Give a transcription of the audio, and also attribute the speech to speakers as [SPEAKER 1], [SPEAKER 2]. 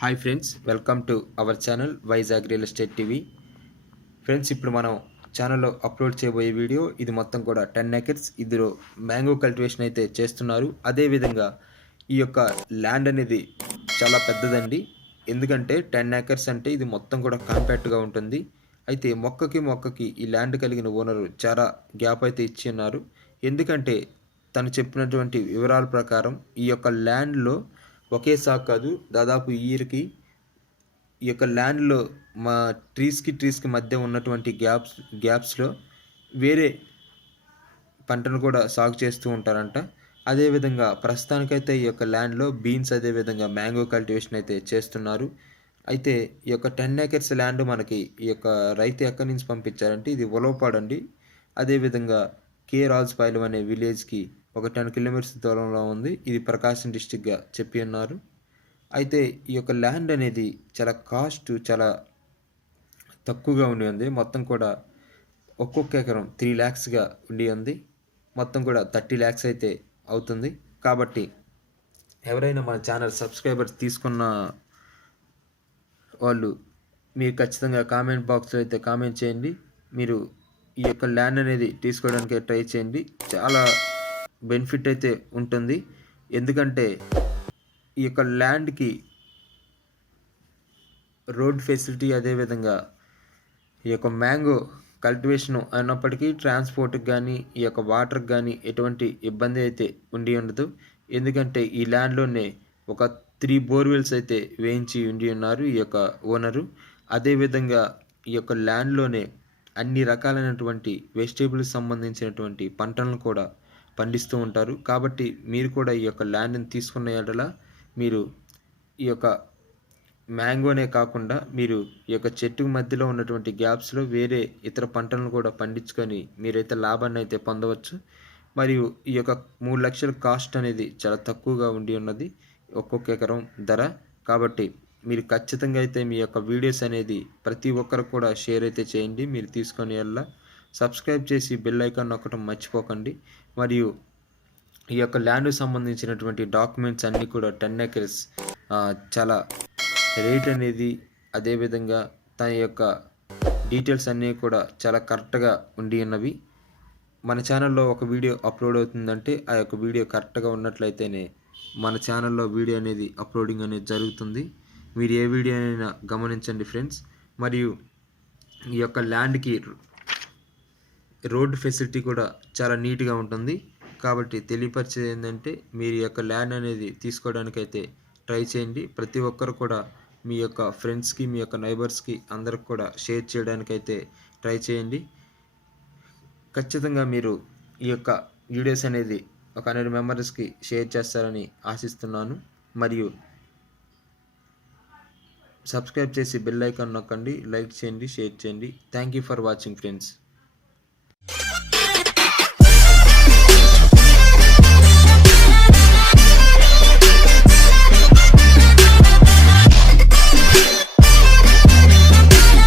[SPEAKER 1] Hi friends welcome to our channel Vizag real estate TV friends ఇప్పుడు మనం ఛానల్లో upload చేయబోయే వీడియో ఇది మొత్తం కూడా టెన్ ఎకర్స్ ఇందులో మ్యాంగో కల్టివేషన్ అయితే చేస్తున్నారు. అదేవిధంగా ఈ యొక్క ల్యాండ్ అనేది చాలా పెద్దదండి. ఎందుకంటే టెన్ ఏకర్స్ అంటే ఇది మొత్తం కూడా కాంపాక్ట్గా ఉంటుంది. అయితే మొక్కకి మొక్కకి ఈ ల్యాండ్ కలిగిన ఓనరు చాలా గ్యాప్ అయితే ఇచ్చి ఉన్నారు. ఎందుకంటే తను చెప్పినటువంటి వివరాల ప్రకారం ఈ యొక్క ల్యాండ్లో ఒకే సాగు కాదు దాదాపు ఇయర్కి ఈ యొక్క ల్యాండ్లో మా ట్రీస్కి ట్రీస్కి మధ్య ఉన్నటువంటి గ్యాప్స్ గ్యాప్స్లో వేరే పంటను కూడా సాగు చేస్తూ ఉంటారంట. అదేవిధంగా ప్రస్తుతానికైతే ఈ యొక్క ల్యాండ్లో బీన్స్ అదేవిధంగా మ్యాంగో కల్టివేషన్ అయితే చేస్తున్నారు. అయితే ఈ యొక్క టెన్ ఏకర్స్ ల్యాండ్ మనకి ఈ యొక్క రైతు ఎక్కడి నుంచి పంపించారంటే ఇది ఉలవపాడు అండి. అదేవిధంగా కే రాజ్పాలెం అనే విలేజ్కి ఒక టెన్ కిలోమీటర్స్ దూరంలో ఉంది. ఇది ప్రకాశం డిస్టిక్గా చెప్పి ఉన్నారు అయితే ఈ యొక్క ల్యాండ్ అనేది చాలా కాస్ట్ చాలా తక్కువగా ఉండి ఉంది. మొత్తం కూడా ఒక్కొక్క ఎకరం త్రీ ల్యాక్స్గా ఉండి ఉంది. మొత్తం కూడా థర్టీ ల్యాక్స్ అయితే అవుతుంది. కాబట్టి ఎవరైనా మన ఛానల్ సబ్స్క్రైబర్స్ తీసుకున్న వాళ్ళు మీరు ఖచ్చితంగా కామెంట్ బాక్స్లో అయితే కామెంట్ చేయండి. మీరు ఈ యొక్క ల్యాండ్ అనేది తీసుకోవడానికి ట్రై చేయండి. చాలా బెనిఫిట్ అయితే ఉంటుంది. ఎందుకంటే ఈ యొక్క ల్యాండ్కి రోడ్ ఫెసిలిటీ అదేవిధంగా ఈ యొక్క మ్యాంగో కల్టివేషన్ అయినప్పటికీ ట్రాన్స్పోర్ట్కి కానీ ఈ యొక్క వాటర్కి కానీ ఎటువంటి ఇబ్బంది అయితే ఉండి ఉండదు. ఎందుకంటే ఈ ల్యాండ్లోనే ఒక త్రీ బోర్వెల్స్ అయితే వేయించి ఉండి ఉన్నారు ఈ యొక్క ఓనరు. అదేవిధంగా ఈ యొక్క ల్యాండ్లోనే అన్ని రకాలైనటువంటి వెజిటేబుల్స్ సంబంధించినటువంటి పంటలను కూడా పండిస్తూ ఉంటారు. కాబట్టి మీరు కూడా ఈ యొక్క ల్యాండ్ని తీసుకున్న ఎడల మీరు ఈ యొక్క మ్యాంగోనే కాకుండా మీరు ఈ యొక్క చెట్టు మధ్యలో ఉన్నటువంటి గ్యాప్స్లో వేరే ఇతర పంటలను కూడా పండించుకొని మీరైతే లాభాన్ని అయితే పొందవచ్చు. మరియు ఈ యొక్క మూడు లక్షల కాస్ట్ అనేది చాలా తక్కువగా ఉండి ఉన్నది. ఒక్కొక్క ఎకరం ధర. కాబట్టి మీరు ఖచ్చితంగా అయితే మీ యొక్క వీడియోస్ అనేది ప్రతి ఒక్కరు కూడా షేర్ అయితే చేయండి. మీరు తీసుకొని వెళ్ళా సబ్స్క్రైబ్ చేసి బెల్ ఐకాన్ నొక్కడం మర్చిపోకండి. మరియు ఈ యొక్క ల్యాండ్ సంబంధించినటువంటి డాక్యుమెంట్స్ అన్నీ కూడా టెన్ ఎకర్స్ చాలా రేట్ అనేది అదేవిధంగా తన యొక్క డీటెయిల్స్ అన్నీ కూడా చాలా కరెక్ట్గా ఉండి ఉన్నవి. మన ఛానల్లో ఒక వీడియో అప్లోడ్ అవుతుందంటే ఆ యొక్క వీడియో కరెక్ట్గా ఉన్నట్లయితేనే మన ఛానల్లో వీడియో అనేది అప్లోడింగ్ అనేది జరుగుతుంది. మీరు ఏ వీడియో అయినా గమనించండి ఫ్రెండ్స్. మరియు ఈ యొక్క ల్యాండ్కి రోడ్ ఫెసిలిటీ కూడా చాలా నీట్గా ఉంటుంది. కాబట్టి తెలియపరిచేది ఏంటంటే మీరు యొక్క ల్యాండ్ అనేది తీసుకోవడానికైతే ట్రై చేయండి. ప్రతి ఒక్కరు కూడా మీ యొక్క ఫ్రెండ్స్కి మీ యొక్క నైబర్స్కి అందరికి కూడా షేర్ చేయడానికైతే ట్రై చేయండి. ఖచ్చితంగా మీరు ఈ యొక్క వీడియోస్ అనేది ఒక హండ్రెడ్ మెంబర్స్కి షేర్ చేస్తారని ఆశిస్తున్నాను. మరియు సబ్స్క్రైబ్ చేసి బెల్ ఐకాన్ నొక్కండి లైక్ చేయండి షేర్ చేయండి. Thank you for watching friends.